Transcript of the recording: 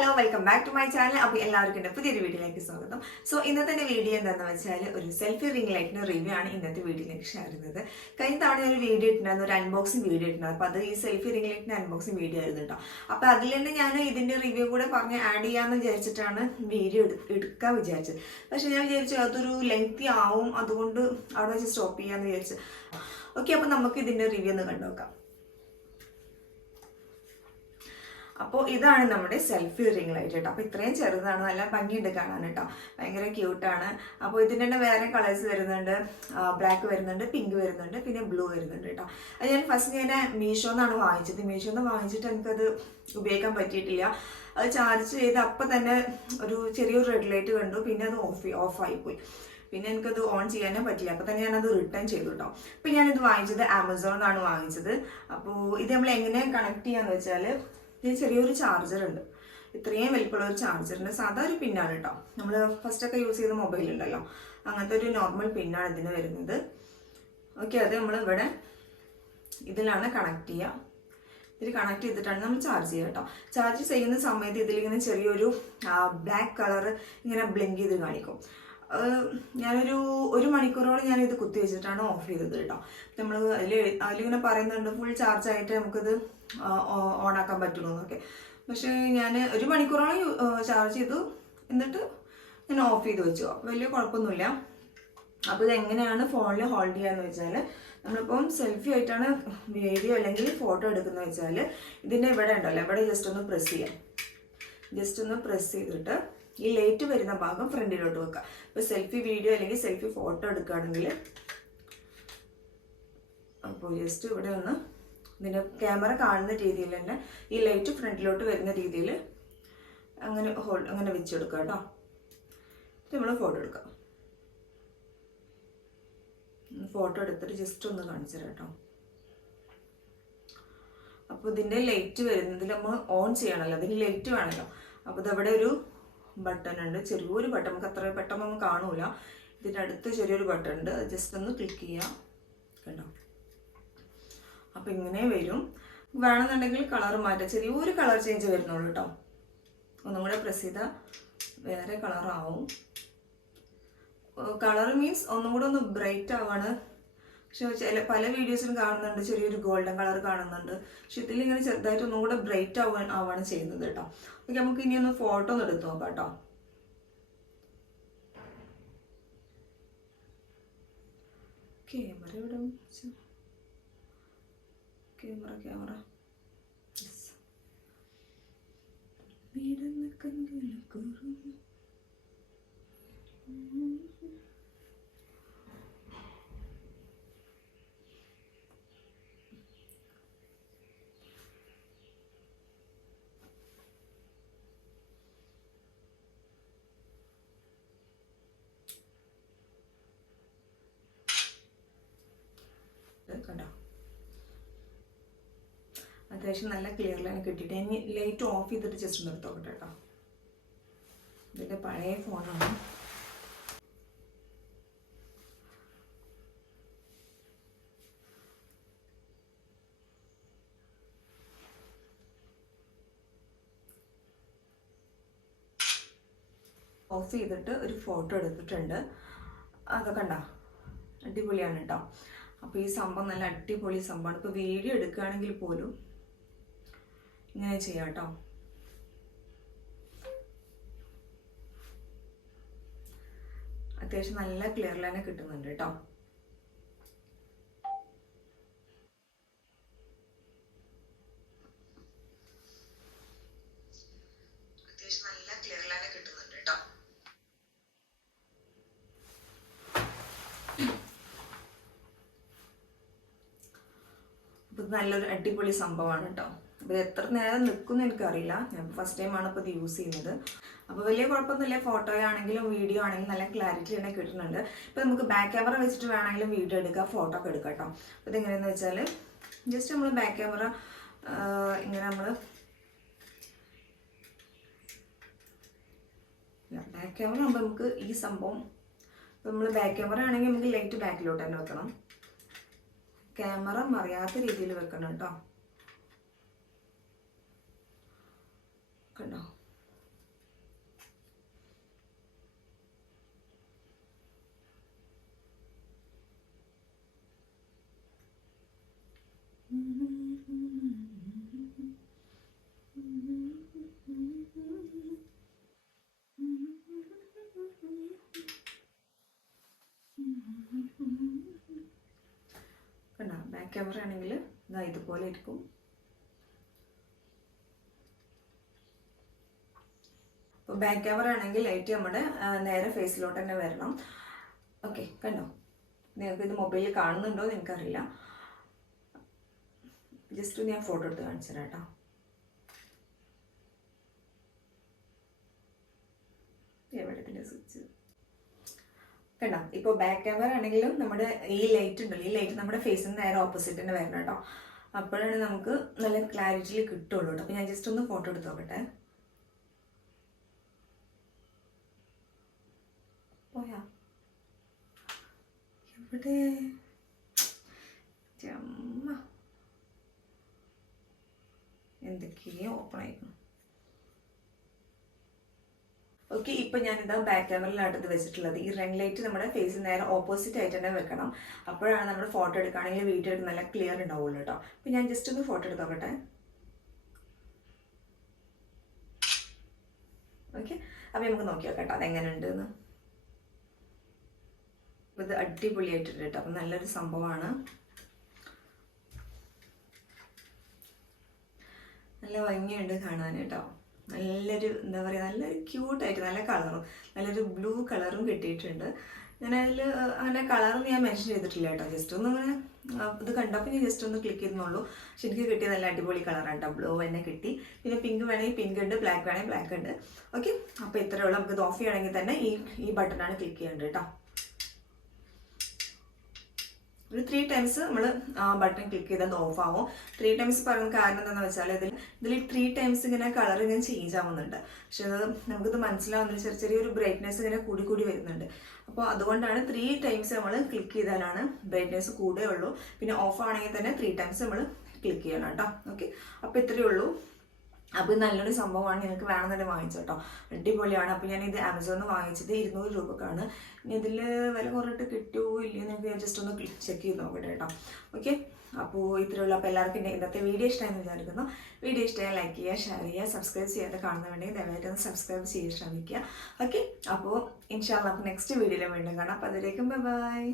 Hello welcome back to my channel. അപ്പോൾ എല്ലാവർക്കും എൻ്റെ പുതിയൊരു വീഡിയോയിലേക്ക് സ്വാഗതം. സോ ഇന്നത്തെ വീഡിയോ എന്താണെന്ന് വെച്ചാൽ ഒരു സെൽഫി റിംഗ് ലൈറ്റിൻ്റെ റിവ്യൂ ആണ് ഇന്നത്തെ വീഡിയോയിലേക്ക് ഷെയർ ചെയ്യുന്നത്. കഴിഞ്ഞ തവണ ഒരു വീഡിയോ ഇട്ടുണ്ടായിരുന്നു, ഒരു അൺബോക്സിംഗ് വീഡിയോ ഇട്ടുണ്ടായിരുന്നു. അപ്പോൾ അത് ഈ സെൽഫി റിംഗ് ലൈറ്റിൻ്റെ അൺബോക്സിംഗ് വീഡിയോ ആയിരുന്നു കേട്ടോ. അപ്പോൾ അതിൽ തന്നെ ഞാൻ ഇതിൻ്റെ റിവ്യൂ കൂടെ പറഞ്ഞ് ആഡ് ചെയ്യാമെന്ന് വിചാരിച്ചിട്ടാണ് വീഡിയോ എടുക്കാൻ വിചാരിച്ചത്. പക്ഷെ ഞാൻ വിചാരിച്ചു അതൊരു ലെങ്തി ആവും, അതുകൊണ്ട് അവിടെ വെച്ച് സ്റ്റോപ്പ് ചെയ്യാമെന്ന് വിചാരിച്ചു. ഓക്കെ, അപ്പോൾ നമുക്ക് ഇതിൻ്റെ റിവ്യൂ ഒന്ന് കണ്ടുനോക്കാം. അപ്പോൾ ഇതാണ് നമ്മുടെ സെൽഫി റിംഗ് ലൈറ്റ് കേട്ടോ. അപ്പോൾ ഇത്രയും ചെറുതാണ്, നല്ല ഭംഗിയുണ്ട് കാണാൻ കേട്ടോ, ഭയങ്കര ക്യൂട്ടാണ്. അപ്പോൾ ഇതിൻ്റെ തന്നെ വേറെ കളേഴ്സ് വരുന്നുണ്ട്, ബ്ലാക്ക് വരുന്നുണ്ട്, പിങ്ക് വരുന്നുണ്ട്, പിന്നെ ബ്ലൂ വരുന്നുണ്ട് കേട്ടോ. അത് ഞാൻ ഫസ്റ്റ് മീഷോന്നാണ് വാങ്ങിച്ചത്. മീഷോന്ന് വാങ്ങിച്ചിട്ട് എനിക്കത് ഉപയോഗിക്കാൻ പറ്റിയിട്ടില്ല. അത് ചാർജ് ചെയ്ത് അപ്പം തന്നെ ഒരു ചെറിയൊരു റെഡ് ലൈറ്റ് കണ്ടു, പിന്നെ അത് ഓഫായിപ്പോയി. പിന്നെ എനിക്കത് ഓൺ ചെയ്യാനേ പറ്റില്ല. അപ്പോൾ തന്നെ ഞാനത് റിട്ടേൺ ചെയ്തു കേട്ടോ. അപ്പോൾ ഞാനിത് വാങ്ങിച്ചത് ആമസോണിന്നാണ് വാങ്ങിച്ചത്. അപ്പോൾ ഇത് നമ്മൾ എങ്ങനെ കണക്ട് ചെയ്യാന്ന് വെച്ചാൽ, ഇതിന് ചെറിയൊരു ചാർജർ ഉണ്ട്, ഇത്രയും വലിപ്പമുള്ള ഒരു ചാർജറിൻ്റെ സാധാ ഒരു പിന്നാണ് കേട്ടോ. നമ്മൾ ഫസ്റ്റൊക്കെ യൂസ് ചെയ്ത മൊബൈൽ ഉണ്ടല്ലോ, അങ്ങനത്തെ ഒരു നോർമൽ പിന്നാണ് ഇതിന് വരുന്നത്. ഓക്കെ, അത് നമ്മൾ ഇവിടെ ഇതിലാണ് കണക്ട് ചെയ്യുക. ഇതിൽ കണക്ട് ചെയ്തിട്ടാണ് നമ്മൾ ചാർജ് ചെയ്യുക കേട്ടോ. ചാർജ് ചെയ്യുന്ന സമയത്ത് ഇതിലിങ്ങനെ ചെറിയൊരു ബ്ലാക്ക് കളർ ഇങ്ങനെ ബ്ലിങ്ക് ചെയ്ത് കാണിക്കും. ഒരു മണിക്കൂറോളം ഞാനിത് കുത്തി വെച്ചിട്ടാണ് ഓഫ് ചെയ്തത് കേട്ടോ. നമ്മൾ അതിലിങ്ങനെ പറയുന്നുണ്ട് ഫുൾ ചാർജ് ആയിട്ട് നമുക്കിത് ഓണാക്കാൻ പറ്റുള്ളൂ എന്നൊക്കെ. പക്ഷേ ഞാൻ ഒരു മണിക്കൂറോളം ചാർജ് ചെയ്തു, എന്നിട്ട് ഞാൻ ഓഫ് ചെയ്ത് വെച്ചു. വലിയ കുഴപ്പമൊന്നുമില്ല. അപ്പോൾ ഇതെങ്ങനെയാണ് ഫോണിൽ ഹോൾഡ് ചെയ്യാന്ന് വെച്ചാൽ, നമ്മളിപ്പം സെൽഫി ആയിട്ടാണ് വീഡിയോ അല്ലെങ്കിൽ ഫോട്ടോ എടുക്കുന്നത് വെച്ചാൽ, ഇതിൻ്റെ ഇവിടെ ഉണ്ടല്ലോ, ഇവിടെ ജസ്റ്റ് ഒന്ന് പ്രസ് ചെയ്യാം. ജസ്റ്റ് ഒന്ന് പ്രസ് ചെയ്തിട്ട് ഈ ലൈറ്റ് വരുന്ന ഭാഗം ഫ്രണ്ടിലോട്ട് വെക്കുക. ഇപ്പോൾ സെൽഫി വീഡിയോ അല്ലെങ്കിൽ സെൽഫി ഫോട്ടോ എടുക്കുകയാണെങ്കിൽ, അപ്പോൾ ജസ്റ്റ് ഇവിടെ ഒന്ന് ഇതിൻ്റെ ക്യാമറ കാണുന്ന രീതിയിൽ തന്നെ ഈ ലൈറ്റ് ഫ്രണ്ടിലോട്ട് വരുന്ന രീതിയിൽ അങ്ങനെ വെച്ചെടുക്കുക കേട്ടോ. നമ്മൾ ഫോട്ടോ എടുക്കാം. ഫോട്ടോ എടുത്തിട്ട് ജസ്റ്റ് ഒന്ന് കാണിച്ചു തരാം കേട്ടോ. അപ്പോൾ ഇതിൻ്റെ ലൈറ്റ് വരുന്നതിൽ നമ്മൾ ഓൺ ചെയ്യണമല്ലോ, അതിന് ലൈറ്റ് വേണമല്ലോ. അപ്പോൾ ഇതവിടെ ഒരു ബട്ടൺ ഉണ്ട്, ചെറിയൊരു ബട്ടൺ, നമുക്ക് അത്ര പെട്ടെന്നൊന്നും കാണൂല. ഇതിൻ്റെ അടുത്ത് ചെറിയൊരു ബട്ടൺ ഉണ്ട്, ജസ്റ്റ് ഒന്ന് ക്ലിക്ക് ചെയ്യാം കേട്ടോ. അപ്പോൾ ഇങ്ങനെ വരും. വേണമെന്നുണ്ടെങ്കിൽ കളർ മാറ്റാം, ചെറിയൊരു കളർ ചേഞ്ച് വരുന്നുള്ളൂ കേട്ടോ. ഒന്നും കൂടെ പ്രസ് ചെയ്താൽ വേറെ കളറാവും. കളർ മീൻസ് ഒന്നും കൂടെ ഒന്ന് ബ്രൈറ്റ് ആവാണ്. പക്ഷെ പല വീഡിയോസിലും കാണുന്നുണ്ട് ചെറിയൊരു ഗോൾഡൻ കളർ കാണുന്നുണ്ട്. പക്ഷെ ഇതിലിങ്ങനെ ചെറുതായിട്ട് ഒന്നും കൂടെ ബ്രൈറ്റ് ആവാണ് ചെയ്യുന്നത് കേട്ടോ. ഓക്കെ, നമുക്ക് ഇനി ഒന്ന് ഫോട്ടോ ഒന്ന് എടുത്ത് നോക്കാം കേട്ടോ. ക്യാമറ ഇവിടെ ക്യാമറ കണ്ടോ, അത്യാവശ്യം നല്ല ക്ലിയറിലാണ് കിട്ടിയിട്ട്. ഇനി ലൈറ്റ് ഓഫ് ചെയ്തിട്ട് ജസ്റ്റ് ഒന്ന് എടുത്തോട്ടെ കേട്ടോ. ഇതിൻ്റെ പഴയ ഫോണാണ്. ഓഫ് ചെയ്തിട്ട് ഒരു ഫോട്ടോ എടുത്തിട്ടുണ്ട്. അതൊക്കെ കണ്ടോ, അടിപൊളിയാണ് കേട്ടോ. അപ്പോൾ ഈ സംഭവം നല്ല അടിപൊളി സംഭവമാണ്. ഇപ്പോൾ വീഡിയോ എടുക്കുകയാണെങ്കിൽ പോലും ഇങ്ങനെ ചെയ്യാം കേട്ടോ. അത്യാവശ്യം നല്ല ക്ലിയറിൽ തന്നെ കിട്ടുന്നുണ്ട് കേട്ടോ. നല്ലൊരു അടിപൊളി സംഭവമാണ് കേട്ടോ. അപ്പോൾ ഇത് എത്ര നേരം നിൽക്കുമെന്ന് എനിക്കറിയില്ല, ഞാൻ ഫസ്റ്റ് ടൈമാണ് ഇപ്പോൾ ഇത് യൂസ് ചെയ്യുന്നത്. അപ്പോൾ വലിയ കുഴപ്പമൊന്നുമില്ല. ഫോട്ടോ ആണെങ്കിലും വീഡിയോ ആണെങ്കിലും നല്ല ക്ലാരിറ്റി തന്നെ കിട്ടുന്നുണ്ട്. ഇപ്പോൾ നമുക്ക് ബാക്ക് ക്യാമറ വെച്ചിട്ട് വേണമെങ്കിലും വീഡിയോ എടുക്കാം, ഫോട്ടോ ഒക്കെ എടുക്കാം കേട്ടോ. അപ്പോൾ ഇതെങ്ങനെയാണെന്ന് വെച്ചാൽ, ജസ്റ്റ് നമ്മൾ ബാക്ക് ക്യാമറ ഇങ്ങനെ ബാക്ക് ക്യാമറ ആകുമ്പോൾ നമുക്ക് ഈ സംഭവം, ഇപ്പോൾ നമ്മൾ ബാക്ക് ക്യാമറ ആണെങ്കിൽ നമുക്ക് ലൈറ്റ് ബാക്കിലോട്ട് തന്നെ വെക്കണം. ക്യാമറ മറിയാത്ത രീതിയിൽ വെക്കണം കേട്ടോ. കണ്ടോ, ക്യാമറ ആണെങ്കിൽ ഇതാ ഇതുപോലെ ഇരിക്കും. അപ്പോൾ ബാക്ക് ക്യാമറ ആണെങ്കിൽ ലൈറ്റ് നമ്മുടെ നേരെ ഫേസിലോട്ട് തന്നെ വരണം. ഓക്കെ, കണ്ടോ? നിങ്ങൾക്ക് ഇത് മൊബൈലിൽ കാണുന്നുണ്ടോ എന്ന് എനിക്കറിയില്ല. ജസ്റ്റ് ഞാൻ ഫോട്ടോ എടുത്ത് കാണിച്ചു തരാം കേട്ടോ. എവിടെ ഇതിൻ്റെ സ്വിച്ച് കണ്ടോ? ഇപ്പോൾ ബാക്ക് ക്യാമറ ആണെങ്കിലും നമ്മുടെ ഈ ലൈറ്റ് ഉണ്ടല്ലോ, ഈ ലൈറ്റ് നമ്മുടെ ഫേസിന് നേരെ ഓപ്പോസിറ്റ് തന്നെ വരണം കേട്ടോ. അപ്പോഴാണ് നമുക്ക് നല്ല ക്ലാരിറ്റിയിൽ കിട്ടുള്ളൂ കേട്ടോ. അപ്പോൾ ഞാൻ ജസ്റ്റ് ഒന്ന് ഫോട്ടോ എടുത്ത് നോക്കട്ടെ. പോയാ എവിടെ എന്തൊക്കെയോ ഓപ്പൺ ആയിരുന്നു. ഓക്കെ, ഇപ്പം ഞാനിതാ ബാക്ക് ക്യാമറയിലാണ് ഇത് വെച്ചിട്ടുള്ളത്. ഈ റിംഗ് ലൈറ്റ് നമ്മുടെ ഫേസിന് നേരെ ഓപ്പോസിറ്റ് ആയിട്ട് തന്നെ വെക്കണം. അപ്പോഴാണ് നമ്മൾ ഫോട്ടോ എടുക്കുകയാണെങ്കിൽ വീഡിയോ എടുക്കുന്ന നല്ല ക്ലിയർ ഉണ്ടാവുള്ളൂ കേട്ടോ. അപ്പം ഞാൻ ജസ്റ്റ് ഒന്ന് ഫോട്ടോ എടുത്ത് നോക്കട്ടെ. ഓക്കെ, അപ്പം നമുക്ക് നോക്കി നോക്കാം കേട്ടോ അതെങ്ങനെ ഉണ്ടെന്ന്. ഇത് അടിപൊളിയായിട്ടുണ്ട് കേട്ടോ. അപ്പം നല്ലൊരു സംഭവമാണ്. നല്ല ഭംഗിയുണ്ട് കാണാൻ കേട്ടോ. നല്ലൊരു എന്താ പറയുക, നല്ലൊരു ക്യൂട്ടായിട്ട് നല്ല കളറും നല്ലൊരു ബ്ലൂ കളറും കിട്ടിയിട്ടുണ്ട്. ഞാനതിൽ അങ്ങനെ കളറൊന്നും ഞാൻ മെൻഷൻ ചെയ്തിട്ടില്ല കേട്ടോ. ജസ്റ്റ് ഒന്ന് അങ്ങനെ ഇത് കണ്ടപ്പോൾ ഞാൻ ജസ്റ്റ് ഒന്ന് ക്ലിക്ക് ചെയ്യുന്നുള്ളൂ. പക്ഷെ എനിക്ക് കിട്ടിയ നല്ല അടിപൊളി കളറാണ് കേട്ടോ. ബ്ലൂ തന്നെ കിട്ടി. പിന്നെ പിങ്ക് വേണമെങ്കിൽ പിങ്ക് ഉണ്ട്, ബ്ലാക്ക് വേണമെങ്കിൽ ബ്ലാക്ക് ഉണ്ട്. ഓക്കെ, അപ്പോൾ ഇത്രയേ ഉള്ളൂ. നമുക്ക് ഇത് ഓഫ് ചെയ്യണമെങ്കിൽ തന്നെ ഈ ബട്ടണാണ് ക്ലിക്ക് ചെയ്യേണ്ടത് കേട്ടോ. ഒരു 3 ടൈംസ് നമ്മൾ ബട്ടൺ ക്ലിക്ക് ചെയ്താൽ ഓഫ് ആവും. 3 ടൈംസ് പറയുന്ന കാരണം എന്താണെന്ന് വെച്ചാൽ ഇതിൽ 3 ടൈംസ് ഇങ്ങനെ കളർ ഇങ്ങനെ ചേഞ്ച് ആവുന്നുണ്ട്. പക്ഷെ അത് നമുക്കിത് മനസ്സിലാവുന്നില്ല. ചെറിയൊരു ബ്രൈറ്റ്നെസ് ഇങ്ങനെ കൂടി വരുന്നുണ്ട്. അപ്പോൾ അതുകൊണ്ടാണ് 3 ടൈംസ് നമ്മൾ ക്ലിക്ക് ചെയ്താലാണ് ബ്രൈറ്റ്നെസ് കൂടുകയുള്ളൂ. പിന്നെ ഓഫ് ആണെങ്കിൽ തന്നെ 3 ടൈംസ് നമ്മൾ ക്ലിക്ക് ചെയ്യണം കേട്ടോ. ഓക്കെ, അപ്പോൾ ഇത്രയേ ഉള്ളൂ. അപ്പോൾ നല്ലൊരു സംഭവമാണ്. നിങ്ങൾക്ക് വേണമെന്നുണ്ടെങ്കിൽ വാങ്ങിച്ചോട്ടോ. അടിപൊളിയാണ്. അപ്പോൾ ഞാനിത് ആമസോണിൽ നിന്ന് വാങ്ങിച്ചത് 200 രൂപക്കാണ്. ഇനി ഇതിൽ വില കുറഞ്ഞിട്ട് കിട്ടുമോ ഇല്ലയോ നിങ്ങൾക്ക് ഞാൻ ജസ്റ്റ് ഒന്ന് ചെക്ക് ചെയ്ത് നോക്കട്ടെ കേട്ടോ. ഓക്കെ, അപ്പോൾ ഇത്രയുള്ള. അപ്പോൾ എല്ലാവർക്കും ഇന്നത്തെ വീഡിയോ ഇഷ്ടമായെന്ന് വിചാരിക്കുന്നു. വീഡിയോ ഇഷ്ടമായി ലൈക്ക് ചെയ്യുക, ഷെയർ ചെയ്യുക, സബ്സ്ക്രൈബ് ചെയ്യാതെ കാണുന്നുണ്ടെങ്കിൽ ദയവായിട്ടൊന്ന് സബ്സ്ക്രൈബ് ചെയ്യാൻ ശ്രമിക്കുക. ഓക്കെ, അപ്പോൾ ഇൻഷാ അല്ലാഹ് നെക്സ്റ്റ് വീഡിയോയിൽ വീണ്ടും കാണാം. അപ്പോൾ അതിലേക്കും ബൈ.